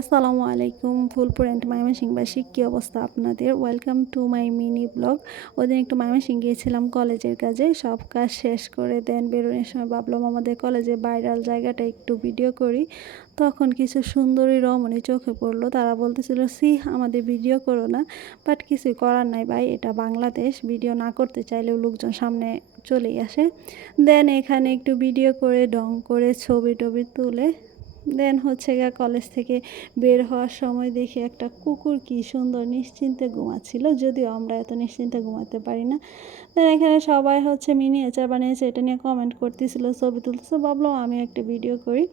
আসসালামু আলাইকুম ফুলপুর অ্যান্ড ময়মনসিংহবাসী, কী অবস্থা আপনাদের? Welcome to my mini blog. ওদিন একটু ময়মনসিংহ গিয়েছিলাম কলেজের কাজে, সব কাজ শেষ করে দেন বেরোনোর সময় ভাবলাম আমাদের কলেজে ভাইরাল জায়গাটা একটু ভিডিও করি। তখন কিছু সুন্দরী রমণী চোখে পড়লো, তারা বলতেছিল আমাদের ভিডিও করো না, বাট কিছুই করার নাই ভাই, এটা বাংলাদেশ, ভিডিও না করতে চাইলেও লোকজন সামনে চলেই আসে। দেন এখানে একটু ভিডিও করে ঢং করে ছবি টবি তুলে দেন হচ্ছে গিয়ে কলেজ থেকে বের হওয়ার সময় দেখি একটা কুকুর কি সুন্দর নিশ্চিন্তে ঘুমাচ্ছিল, যদিও আমরা এত নিশ্চিন্তে ঘুমাতে পারি না। দেন এখানে সবাই হচ্ছে মিনিয়েচার বানিয়েছে, এটা নিয়ে কমেন্ট করতেছিল, ছবি তুলতেছে। ভাবলাম আমি একটা ভিডিও করি।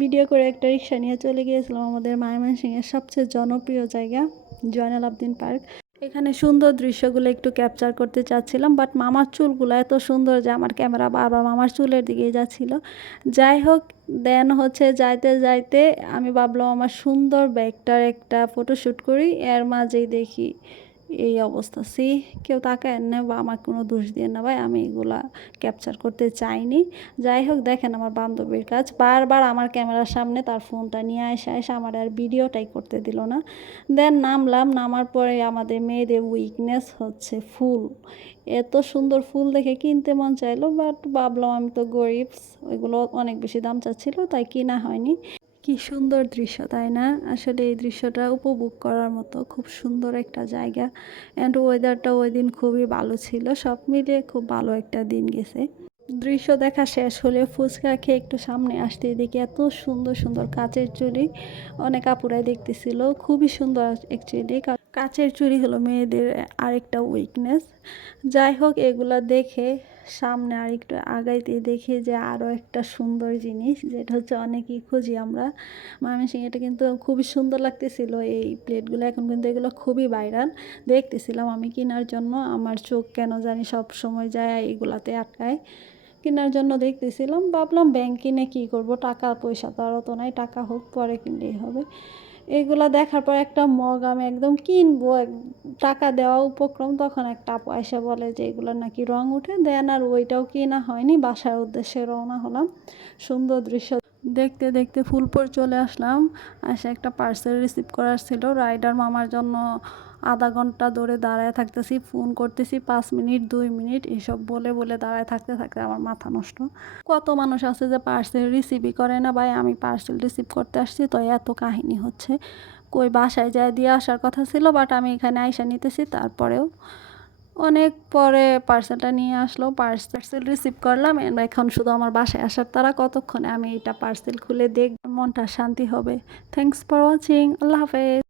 ভিডিও করে একটা রিক্সা নিয়ে চলে গিয়েছিলাম আমাদের ময়মনসিংহের সবচেয়ে জনপ্রিয় জায়গা জয়নাল আবদিন পার্ক। এখানে সুন্দর দৃশ্যগুলো একটু ক্যাপচার করতে চাচ্ছিলাম, বাট মামার চুলগুলো এত সুন্দর যে আমার ক্যামেরা বারবার মামার চুলের দিকেই যাচ্ছিল। যাই হোক, দেন হচ্ছে যাইতে যাইতে আমি ভাবলাম আমার সুন্দর ব্যাগটার একটা ফটোশ্যুট করি, এর মাঝেই দেখি এই অবস্থা। কেউ তাকায় না বা আমার কোনো দোষ দিয়ে না ভাই, আমি এগুলা ক্যাপচার করতে চাইনি। যাই হোক, দেখেন আমার বান্ধবীর কাজ, বারবার আমার ক্যামেরার সামনে তার ফোনটা নিয়ে এসে আমার আর ভিডিওটাই করতে দিল না। দেন নামার পরে আমাদের মেয়েদের উইকনেস হচ্ছে ফুল। এত সুন্দর ফুল দেখে কিনতে মন চাইলো, বাট ভাবলাম আমি তো গরিব, ওইগুলো অনেক বেশি দাম চাচ্ছিল, তাই কিনা হয়নি। কি সুন্দর দৃশ্য, তাই না? আসলে এই দৃশ্যটা উপভোগ করার মতো, খুব সুন্দর একটা জায়গা। অ্যান্ড ওয়েদারটা ওই দিন খুবই ভালো ছিল, সব মিলিয়ে খুব ভালো একটা দিন গেছে। দৃশ্য দেখা শেষ হলে ফুচকা খেয়ে একটু সামনে আসতে দেখি এত সুন্দর সুন্দর কাচের চুড়ি, অনেক আপুরাই দেখতেছিল, খুবই সুন্দর অ্যাকচুয়ালি। কাচের চুড়ি হলো মেয়েদের আরেকটা উইকনেস। যাই হোক, এগুলো দেখে সামনে আর একটু আগাইতে দেখি যে আরও একটা সুন্দর জিনিস, যেটা হচ্ছে অনেকেই খুঁজি আমরা ময়মনসিংহে। এটা কিন্তু খুবই সুন্দর লাগতেছিল এই প্লেটগুলো, এখন কিন্তু এগুলো খুবই ভাইরাল। দেখতেছিলাম আমি কেনার জন্য, আমার চোখ কেন জানি সব সময় যায় এগুলাতে আটকায়। কেনার জন্য দেখতেছিলাম, ভাবলাম ব্যাংক কিনে কী করব, টাকা পয়সা তো আর অত নাই, টাকা হোক পরে কিনলেই হবে। এগুলো দেখার পর একটা মগ আমি একদম কিনবো, টাকা দেওয়া উপক্রম, তখন একটা আপু এসে বলে যে এগুলো নাকি রং উঠে দেন, আর ওইটাও কিনা হয়নি, বাসার উদ্দেশ্যে রওনা হলাম। সুন্দর দৃশ্য দেখতে দেখতে ফুলপুর চলে আসলাম। এসে একটা পার্সেল রিসিভ করার ছিল, রাইডার মামার জন্য আধা ঘন্টা ধরে দাঁড়ায় থাকতেছি, ফোন করতেছি 5 মিনিট 2 মিনিট এসব বলে বলে দাঁড়ায় থাকতে থাকতে আমার মাথা নষ্ট। কত মানুষ আছে যে পার্সেল রিসিভই করে না ভাই, আমি পার্সেল রিসিভ করতে আসছি তো এত কাহিনী হচ্ছে। কই বাসায় যায় দিয়ে আসার কথা ছিল, বাট আমি এখানে আইসা নিতেছি। তারপরেও অনেক পরে পার্সেলটা নিয়ে আসলো, পার্সেল রিসিভ করলাম। এখন শুধু আমার বাসায় আসার তারা, কতক্ষণে আমি এটা পার্সেল খুলে দেখব, মনটা শান্তি হবে। থ্যাংকস ফর ওয়াচিং, আল্লাহ হাফেজ।